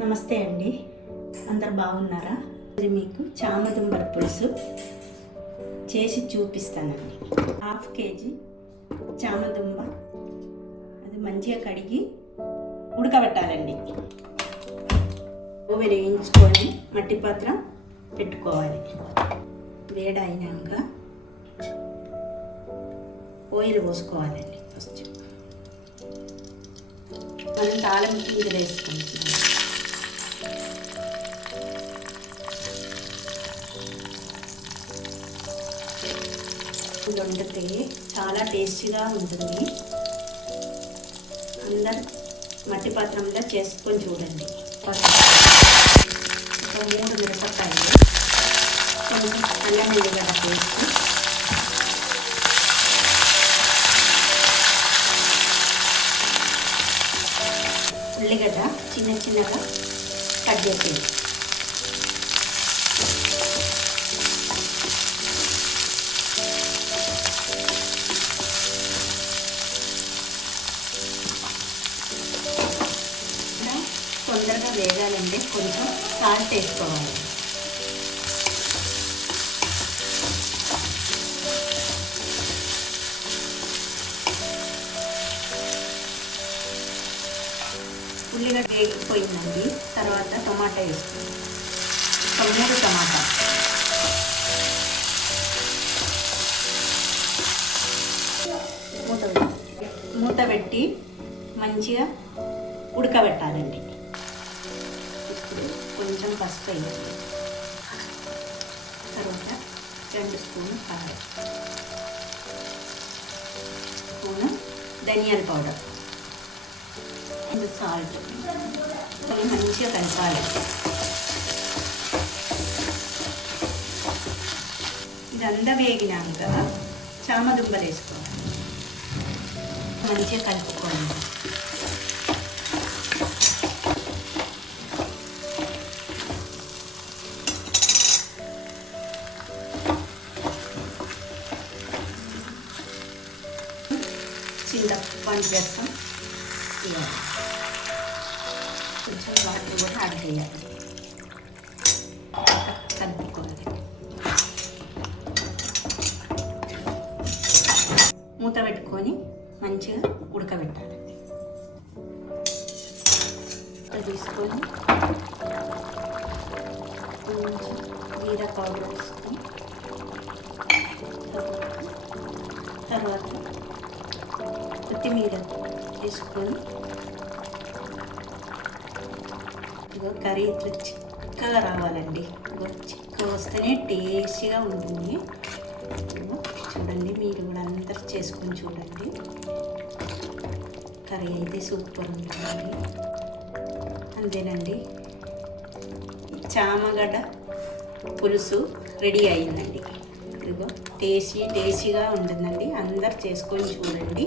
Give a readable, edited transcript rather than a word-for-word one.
నమస్తే అండి, అందరు బాగున్నారా? ఇది మీకు చామదుంపల పులుసు చేసి చూపిస్తానండి. 1/2 కేజీ చామదుంప అది మంచిగా కడిగి ఉడకబెట్టాలండి. ఓవెన్ వేయించుకొని మట్టి పాత్ర పెట్టుకోవాలి. వేడైనాక ఆయిల్ పోసుకోవాలండి. ఫస్ట్ మనం తాలింపు గింజలు వేసుకుంటున్నాం. వండితే చాలా టేస్టీగా ఉంటుంది. అందరు మట్టి పాత్రలో చేసుకొని చూడండి. ఒక 3 మిరపకాయలు, కొంచెం అల్లం ఎల్లిగడ్డ పేస్ట్, ఉల్లిగడ్డ చిన్నగా కట్ చేసేది, తొందరగా వేగాలంటే కొంచెం సాల్ట్ వేసుకోవాలి. ఉల్లిగడ్డ వేగిపోయిందండి. తర్వాత టమాటా వేసుకోండి. 3 టమాటా, మూత పెట్టి మంచిగా ఉడకబెట్టాలండి. ఇప్పుడు కొంచెం పసుపు వేయాలి. తర్వాత 2 స్పూన్లు కారం, స్పూను ధనియాల పౌడర్, సాల్ట్ అవి మంచిగా కలపాలి. ఇదంతా వేగినాక చామదుంపలు వేసుకోవాలి. మంచిగా కలుపుకోవాలి. చింతపండు రసం వేయాలి. కొంచెం వాటర్ కూడా యాడ్ చేయాలి. కలుపుకోవాలి. మూత పెట్టుకొని మంచిగా ఉడకబెట్టాలి. తీసుకొని కొంచెం జీరా పౌడర్ వేసుకొని తర్వాత కొత్తిమీర వేసుకొని కర్రీ ఇట్లా చిక్కగా రావాలండి. చిక్కగా వస్తేనే టేస్టీగా ఉంటుంది. చూడండి, మీరు కూడా అందరు చేసుకొని చూడండి. కర్రీ అయితే సూపర్ ఉంటుంది. అంతేనండి, చామగడ్డ పులుసు రెడీ అయిందండి. ఇదిగో టేస్టీగా ఉంటుందండి. అందరు చేసుకొని చూడండి.